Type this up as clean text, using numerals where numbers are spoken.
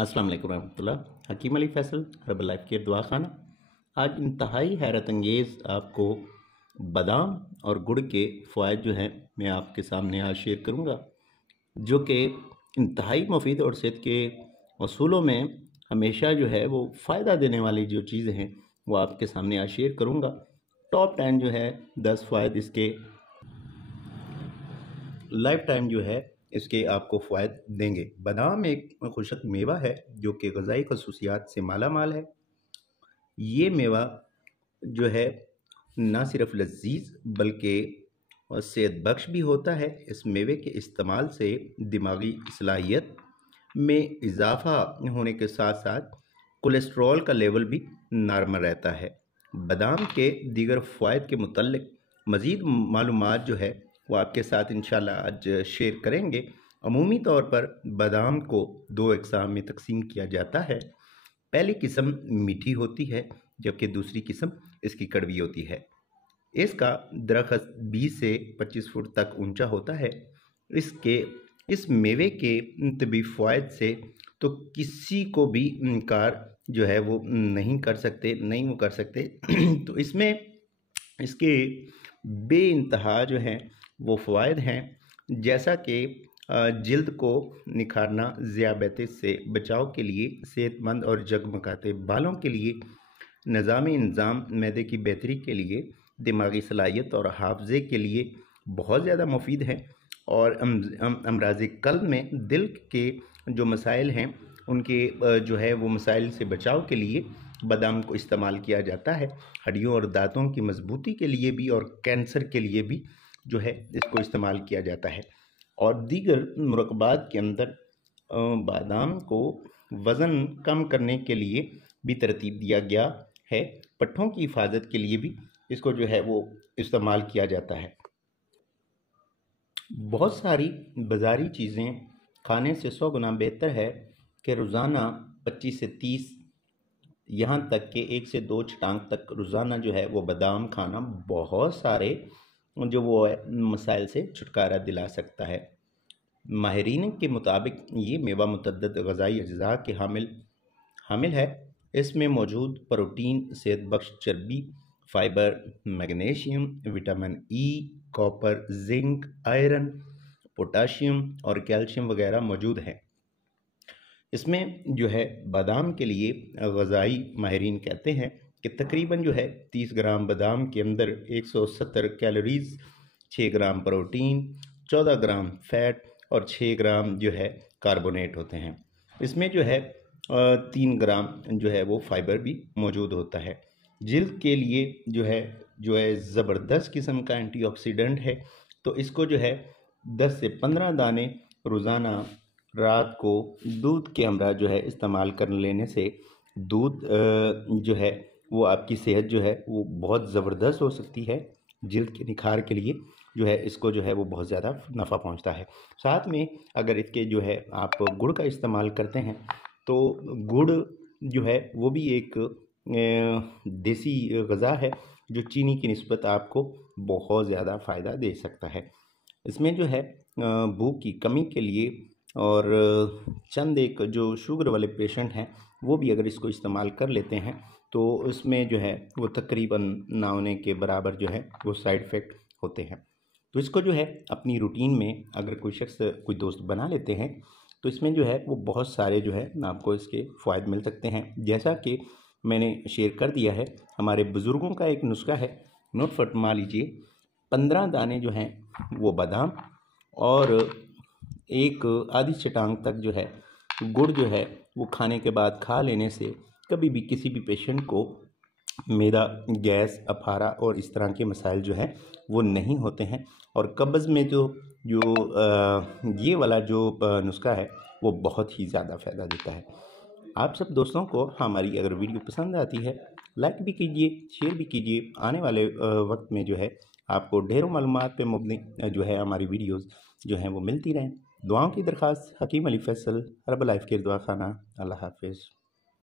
अस्सलाम वालेकुम रहमतुल्लाह। Hakim Ali Faisal, herbal life care Dawakhana. आज इंतहाई हैरत अंगेज़ आपको बादाम और गुड़ के फ़वाइद जो हैं मैं आपके सामने आज शेयर करूँगा, जो कि इंतहाई मुफीद और सेहत के असूलों में हमेशा जो है वो फ़ायदा देने वाली जो चीज़ें हैं वो आपके सामने आज शेयर करूँगा। टॉप 10 जो है 10 फ़वाइद इसके लाइफ टाइम जो है इसके आपको फ़वाइद देंगे। बादाम एक खुशक मेवा है जो कि ग़ज़ाई खसूसियात से माला माल है। ये मेवा जो है ना सिर्फ लज़ीज़ बल्कि सेहत बख्श भी होता है। इस मेवे के इस्तेमाल से दिमागी सलाहियत में इजाफ़ा होने के साथ साथ कोलेस्ट्रॉल का लेवल भी नॉर्मल रहता है। बादाम के दीगर फ़वाइद के मुतल्लिक़ मज़ीद मालूमात जो है वो आपके साथ इंशाल्लाह आज शेयर करेंगे। अमूमी तौर पर बादाम को 2 अक़साम में तकसीम किया जाता है। पहली किस्म मीठी होती है जबकि दूसरी किस्म इसकी कड़वी होती है। इसका दरख्त 20 से 25 फुट तक ऊंचा होता है। इस मेवे के तबी फ़वाइद से तो किसी को भी इनकार जो है वो नहीं कर सकते तो इसमें इसके बेइंतहा जो हैं वो फ़वाइद हैं, जैसा कि जिल्द को निखारना, ज़ियाबतीस से बचाव के लिए, सेहतमंद और जगमगाते बालों के लिए, निज़ामी इंतज़ाम, मैदे की बेहतरी के लिए, दिमागी सलाहियत और हाफ़ज़े के लिए बहुत ज़्यादा मुफीद हैं। और अमराज़ क़ल्ब में दिल के जो मसाइल हैं उनके जो है वो मसाइल से बचाव के लिए बादाम को इस्तेमाल किया जाता है। हड्डियों और दांतों की मजबूती के लिए भी और कैंसर के लिए भी जो है इसको इस्तेमाल किया जाता है। और दीगर मुरक्बात के अंदर बादाम को वज़न कम करने के लिए भी तरतीब दिया गया है। पट्ठों की हिफाजत के लिए भी इसको जो है वो इस्तेमाल किया जाता है। बहुत सारी बाज़ारी चीज़ें खाने से 100 गुना बेहतर है कि रोज़ाना 25 से 30 यहाँ तक कि 1 से 2 छटांग तक रोज़ाना जो है वो बादाम खाना बहुत सारे जो वो मसाइल से छुटकारा दिला सकता है। माहिरीन के मुताबिक ये मेवा मुतअद्दिद ग़ज़ाई अज्ज़ा के हामिल है। इसमें मौजूद प्रोटीन, सेहत बख्श चर्बी, fibre, magnesium, vitamin E, copper, zinc, iron, potassium और कैल्शियम वगैरह मौजूद हैं। इसमें जो है बादाम के लिए ग़ज़ाई माहिरीन कहते हैं कि तकरीबन जो है 30 ग्राम बादाम के अंदर 170 कैलोरीज़, 6 ग्राम प्रोटीन, 14 ग्राम फैट और 6 ग्राम जो है कार्बोनेट होते हैं। इसमें जो है 3 ग्राम जो है वो फ़ाइबर भी मौजूद होता है। जिल्द के लिए जो है ज़बरदस्त किस्म का एंटीऑक्सीडेंट है। तो इसको जो है 10 से 15 दाने रोज़ाना रात को दूध के हमरा जो है इस्तेमाल कर लेने से दूध जो है वो आपकी सेहत जो है वो बहुत ज़बरदस्त हो सकती है। जिल्द के निखार के लिए जो है इसको जो है वो बहुत ज़्यादा नफ़ा पहुंचता है। साथ में अगर इसके जो है आप गुड़ का इस्तेमाल करते हैं तो गुड़ जो है वो भी एक देसी ग़ज़ा है जो चीनी की निस्बत आपको बहुत ज़्यादा फ़ायदा दे सकता है। इसमें जो है भूख की कमी के लिए और चंद एक जो शुगर वाले पेशेंट हैं वो भी अगर इसको इस्तेमाल कर लेते हैं तो उसमें जो है वो तकरीबन ना होने के बराबर जो है वो साइड इफ़ेक्ट होते हैं। तो इसको जो है अपनी रूटीन में अगर कोई दोस्त बना लेते हैं तो इसमें जो है वो बहुत सारे जो है आपको इसके फ़वाइद मिल सकते हैं। जैसा कि मैंने शेयर कर दिया है, हमारे बुज़ुर्गों का एक नुस्खा है, नोट फरमा लीजिए। 15 दाने जो हैं वो बादाम और एक आधी चटांग तक जो है गुड़ जो है वो खाने के बाद खा लेने से कभी भी किसी भी पेशेंट को मैदा, गैस, अफारा और इस तरह के मसाइल जो हैं वो नहीं होते हैं। और कब्ज़ में ये वाला जो नुस्खा है वो बहुत ही ज़्यादा फ़ायदा देता है। आप सब दोस्तों को हमारी अगर वीडियो पसंद आती है लाइक भी कीजिए, शेयर भी कीजिए। आने वाले वक्त में जो है आपको ढेरों मालूमात पे मुबनी जो है हमारी वीडियोज़ जो हैं वो मिलती रहें। दुआओं की दरख्वास्त, Hakim Ali Faisal, herbal life care Dawakhana. Allah हाफ़िज़।